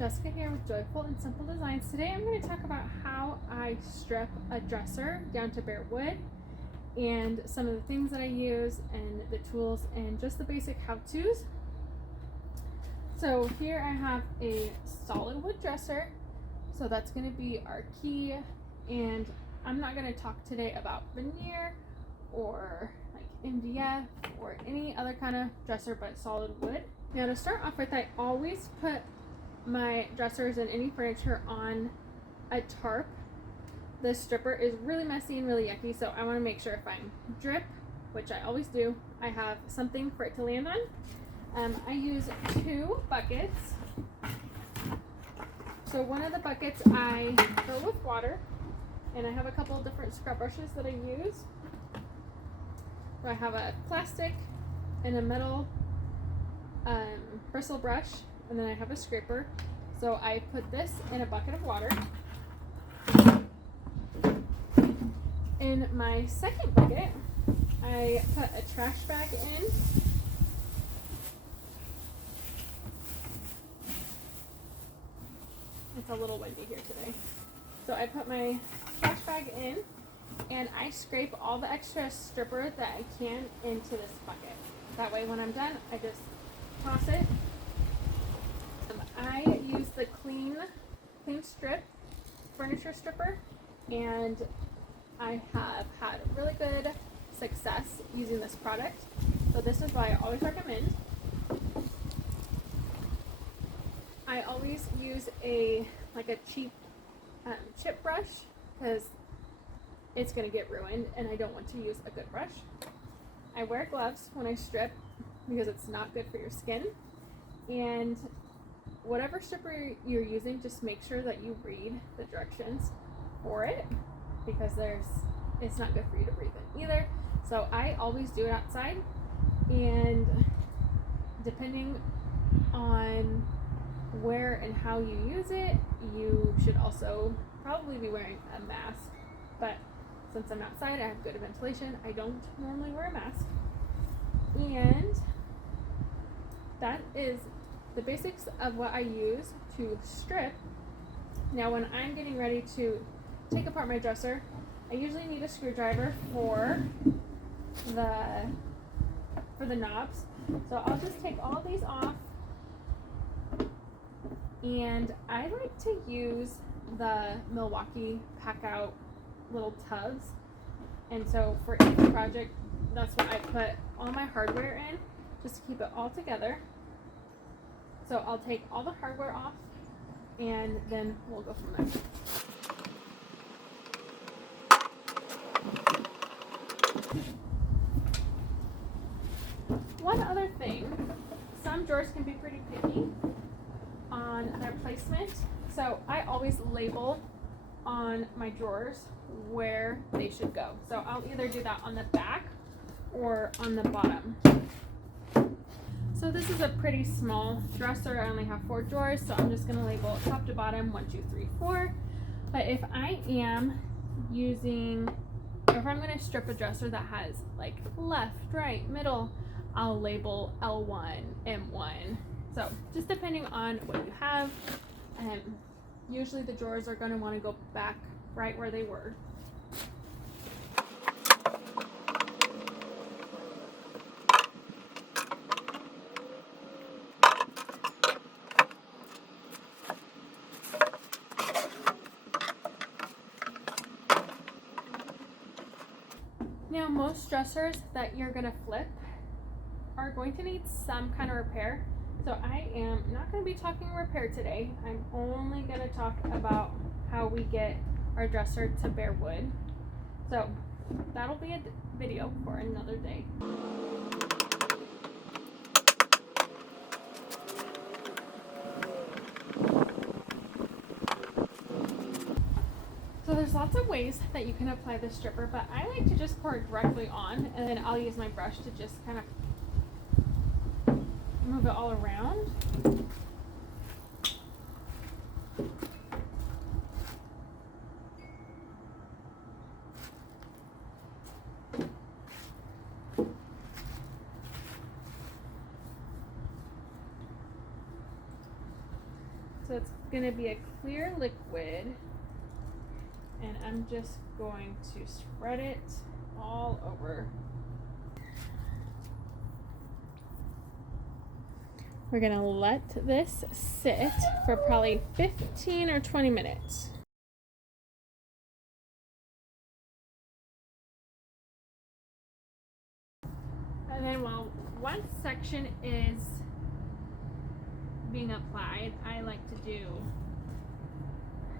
Jessica here with Joyful and Simple Designs. Today I'm going to talk about how I strip a dresser down to bare wood and some of the things that I use and the tools and just the basic how-tos. So here I have a solid wood dresser, so that's going to be our key, and I'm not going to talk today about veneer or like MDF or any other kind of dresser but solid wood. Now to start off with, I always put my dressers and any furniture on a tarp. The stripper is really messy and really yucky, so I want to make sure if I'm drip, which I always do, I have something for it to land on. I use 2 buckets. So one of the buckets I fill with water, and I have a couple of different scrub brushes that I use. So I have a plastic and a metal bristle brush, and then I have a scraper. So I put this in a bucket of water. In my second bucket, I put a trash bag in. It's a little windy here today. So I put my trash bag in, and I scrape all the extra stripper that I can into this bucket. That way when I'm done, I just toss it. I use the Clean Strip furniture stripper, and I have had really good success using this product. So this is why I always recommend. I always use a cheap chip brush because it's going to get ruined and I don't want to use a good brush. I wear gloves when I strip because it's not good for your skin. And whatever stripper you're using, just make sure that you read the directions for it, because it's not good for you to breathe in either. So I always do it outside, and depending on where and how you use it, you should also probably be wearing a mask. But since I'm outside, I have good ventilation, I don't normally wear a mask. And that is the basics of what I use to strip. Now when I'm getting ready to take apart my dresser, I usually need a screwdriver for the knobs. So I'll just take all these off, and I like to use the Milwaukee pack out little tubs. And so for each project, that's what I put all my hardware in, just to keep it all together. So I'll take all the hardware off, and then we'll go from there. One other thing, some drawers can be pretty picky on their placement. So I always label on my drawers where they should go. So I'll either do that on the back or on the bottom. So this is a pretty small dresser. I only have 4 drawers, so I'm just going to label top to bottom 1, 2, 3, 4. But if I am using, or if I'm going to strip a dresser that has like left, right, middle, I'll label L1, M1. So just depending on what you have. Usually the drawers are going to want to go back right where they were. Now most dressers that you're going to flip are going to need some kind of repair. So I am not going to be talking repair today. I'm only going to talk about how we get our dresser to bare wood. So that'll be a video for another day. So there's lots of ways that you can apply this stripper, but I like to just pour it directly on, and then I'll use my brush to just kind of move it all around. So it's going to be a clear liquid, and I'm just going to spread it all over. We're going to let this sit for probably 15 or 20 minutes. And then while one section is being applied, I like to do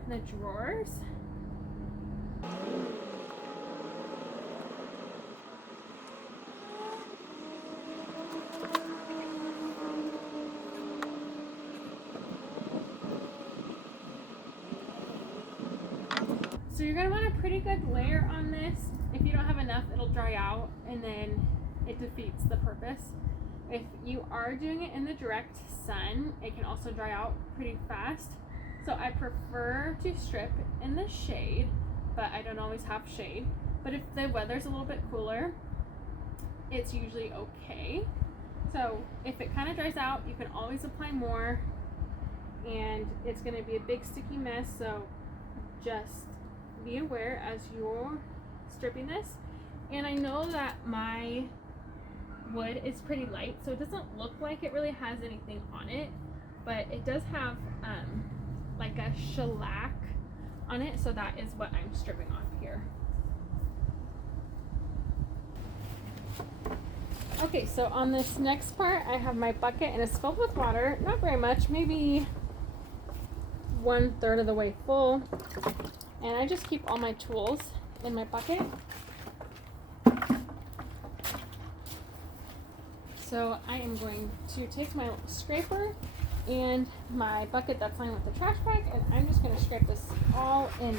the drawers. So you're going to want a pretty good layer on this. If you don't have enough, it'll dry out and then it defeats the purpose. If you are doing it in the direct sun, it can also dry out pretty fast. So I prefer to strip in the shade, but I don't always have shade. But if the weather's a little bit cooler, it's usually okay. So if it kind of dries out, you can always apply more, and it's going to be a big sticky mess. So just be aware as you're stripping this. And I know that my wood is pretty light, so it doesn't look like it really has anything on it, but it does have like a shellac on it, so that is what I'm stripping off here. Okay, so on this next part, I have my bucket and it's filled with water, not very much, maybe 1/3 of the way full. And I just keep all my tools in my bucket. So I am going to take my scraper and my bucket that's lined with the trash bag, and I'm just going to scrape this all in.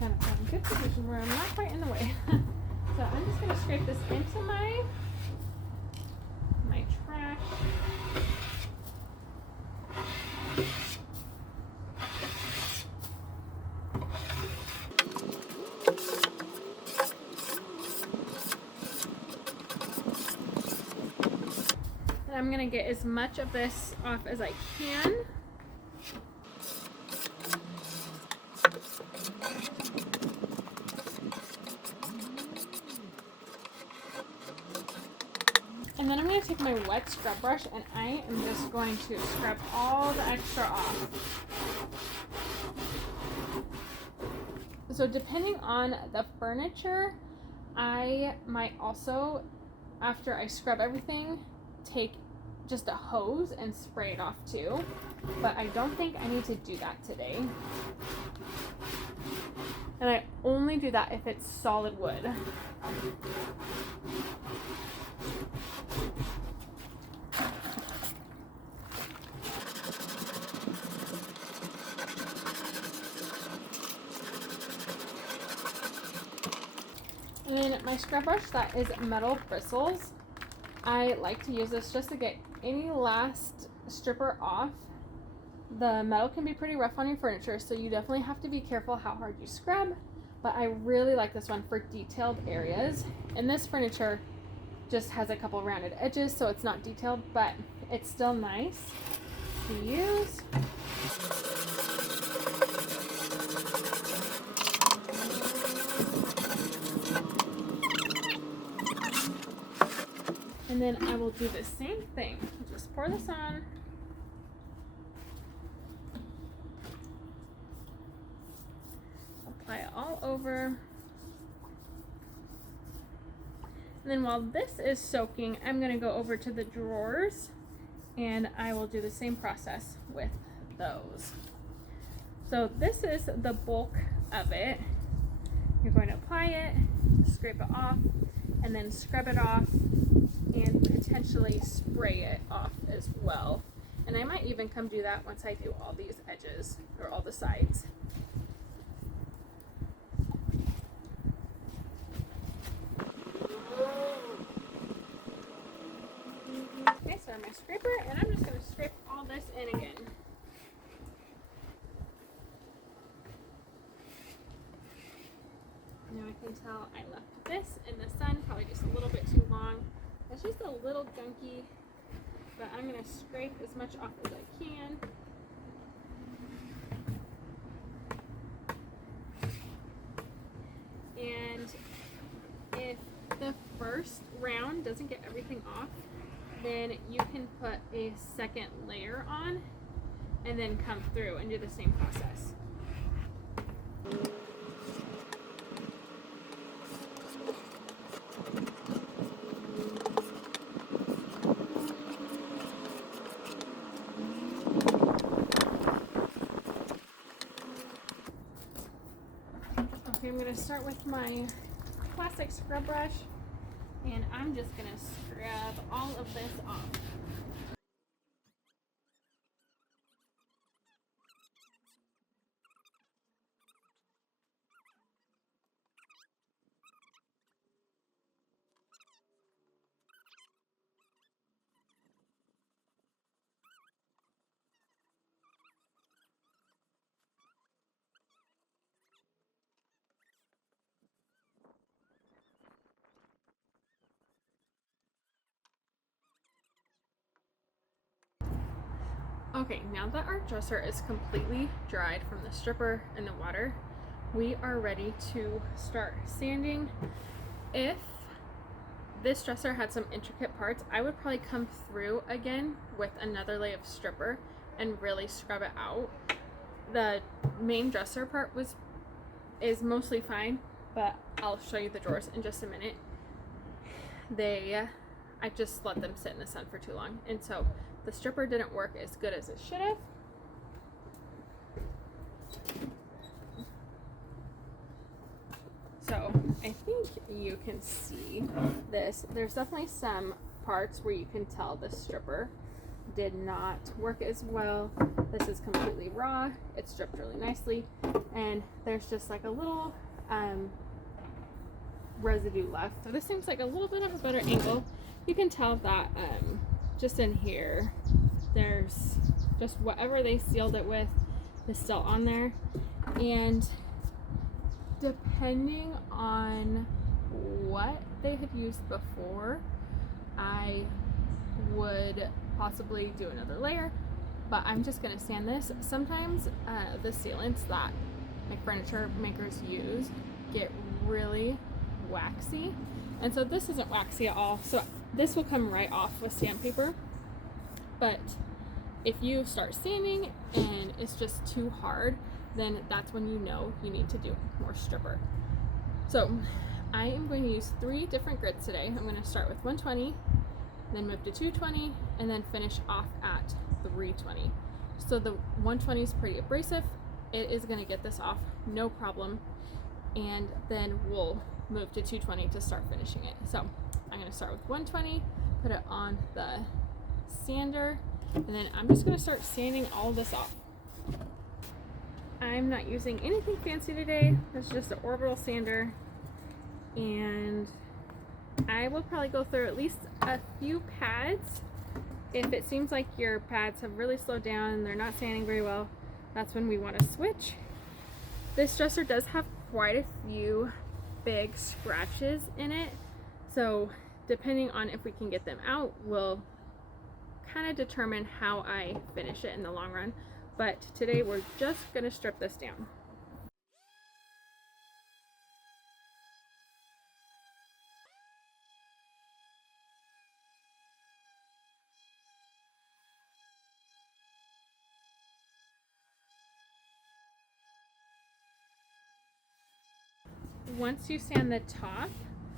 Kind of in a good position where I'm not quite in the way. So I'm just going to scrape this into my trash. And I'm going to get as much of this off as I can. And then I'm going to take my wet scrub brush and I am just going to scrub all the extra off. So depending on the furniture, I might also, after I scrub everything, take just a hose and spray it off too. But I don't think I need to do that today. And I only do that if it's solid wood. And then my scrub brush that is metal bristles, I like to use this just to get any last stripper off. The metal can be pretty rough on your furniture, so you definitely have to be careful how hard you scrub, but I really like this one for detailed areas. And this furniture just has a couple rounded edges, so it's not detailed, but it's still nice to use. And then I will do the same thing. Just pour this on. Apply it all over. And then while this is soaking, I'm going to go over to the drawers and I will do the same process with those. So this is the bulk of it. You're going to apply it, scrape it off, and then scrub it off and potentially spray it off as well. And I might even come do that once I do all these edges or all the sides. Okay, so I have my scraper and I'm just going to scrape all this in again. Now I can tell I left this in the sun probably just a little bit too long. just a little gunky, but I'm going to scrape as much off as I can. And if the first round doesn't get everything off, then you can put a second layer on and then come through and do the same process. Okay, I'm going to start with my plastic scrub brush, and I'm just going to scrub all of this off. Okay, now that our dresser is completely dried from the stripper and the water, we are ready to start sanding. If this dresser had some intricate parts, I would probably come through again with another layer of stripper and really scrub it out. The main dresser part is mostly fine, but I'll show you the drawers in just a minute. I just let them sit in the sun for too long, and so the stripper didn't work as good as it should have. So I think you can see this. There's definitely some parts where you can tell the stripper did not work as well. This is completely raw. It's stripped really nicely, and there's just like a little residue left. So this seems like a little bit of a better angle. You can tell that just in here, there's just whatever they sealed it with is still on there. And depending on what they had used before, I would possibly do another layer, but I'm just gonna sand this. Sometimes the sealants that like furniture makers use get really waxy, and so this isn't waxy at all, so this will come right off with sandpaper. But if you start sanding and it's just too hard, then that's when you know you need to do more stripper. So I am going to use 3 different grits today. I'm going to start with 120, then move to 220, and then finish off at 320. So the 120 is pretty abrasive. It is going to get this off no problem, and then we'll move to 220 to start finishing it. So I'm going to start with 120, put it on the sander, and then I'm just going to start sanding all this off. I'm not using anything fancy today. It's just an orbital sander, and I will probably go through at least a few pads. If it seems like your pads have really slowed down and they're not sanding very well, that's when we want to switch. This dresser does have quite a few big scratches in it, so depending on if we can get them out will kind of determine how I finish it in the long run. But today we're just going to strip this down. Once you sand the top,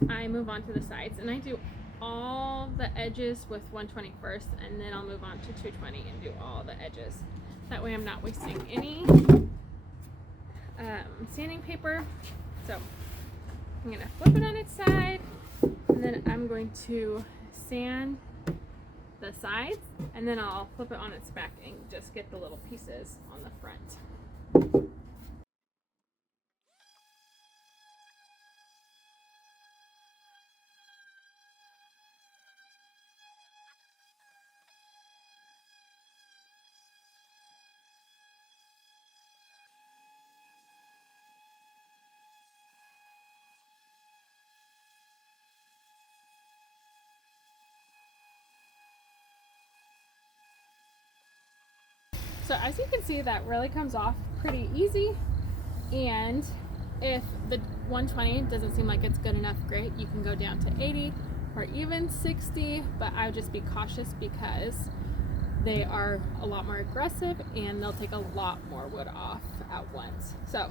I move on to the sides, and I do all the edges with 120 first, and then I'll move on to 220 and do all the edges. That way I'm not wasting any sanding paper. So I'm going to flip it on its side, and then I'm going to sand the sides, and then I'll flip it on its back and just get the little pieces on the front. So as you can see, that really comes off pretty easy. And if the 120 doesn't seem like it's good enough grit, you can go down to 80 or even 60, but I would just be cautious because they are a lot more aggressive and they'll take a lot more wood off at once. So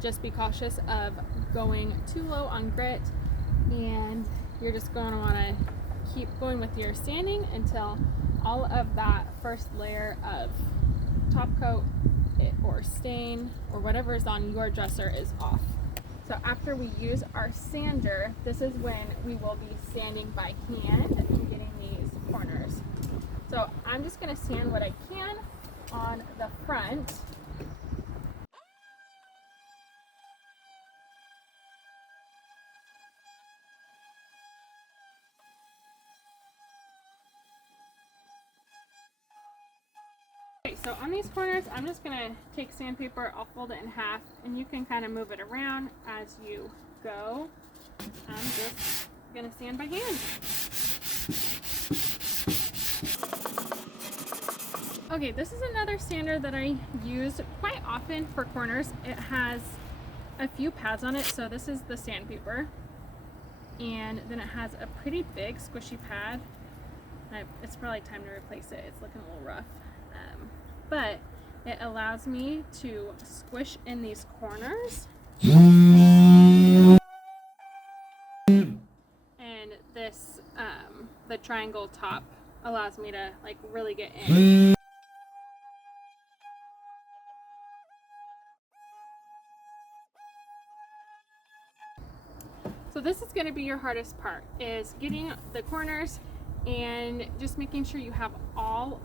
just be cautious of going too low on grit, and you're just going to want to keep going with your sanding until all of that first layer of top coat or stain or whatever is on your dresser is off. So after we use our sander, this is when we will be sanding by hand and getting these corners. So I'm just going to sand what I can on the front. Okay, so on these corners, I'm just going to take sandpaper, I'll fold it in half, and you can kind of move it around as you go. I'm just going to sand by hand. Okay, this is another sander that I use quite often for corners. It has a few pads on it, so this is the sandpaper. And then it has a pretty big squishy pad. It's probably time to replace it. It's looking a little rough. But it allows me to squish in these corners. And this, the triangle top allows me to like really get in. So this is going to be your hardest part, is getting the corners and just making sure you have all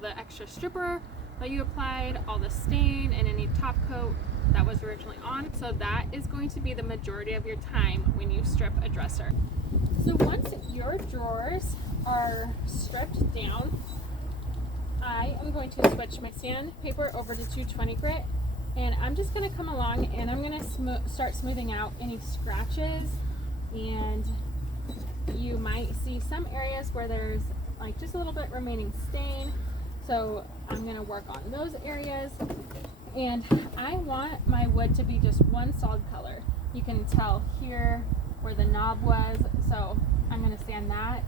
the extra stripper that you applied, all the stain and any top coat that was originally on. So that is going to be the majority of your time when you strip a dresser. So once your drawers are stripped down, I am going to switch my sandpaper over to 220 grit, and I'm just going to come along and I'm going to start smoothing out any scratches, and you might see some areas where there's like just a little bit remaining stain. So I'm going to work on those areas, and I want my wood to be just one solid color. You can tell here where the knob was, so I'm going to sand that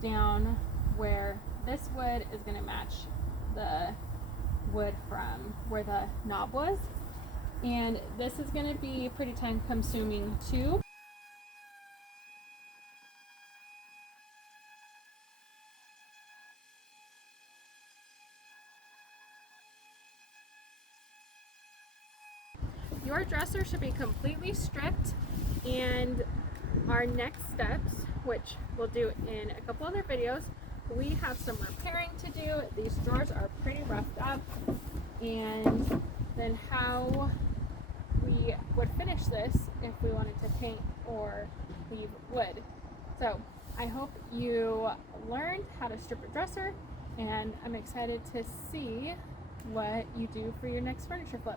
down where this wood is going to match the wood from where the knob was. And this is going to be pretty time consuming too. Your dresser should be completely stripped, and our next steps, which we'll do in a couple other videos, we have some repairing to do. These drawers are pretty roughed up, and then how we would finish this if we wanted to paint or leave wood. So I hope you learned how to strip a dresser, and I'm excited to see what you do for your next furniture flip.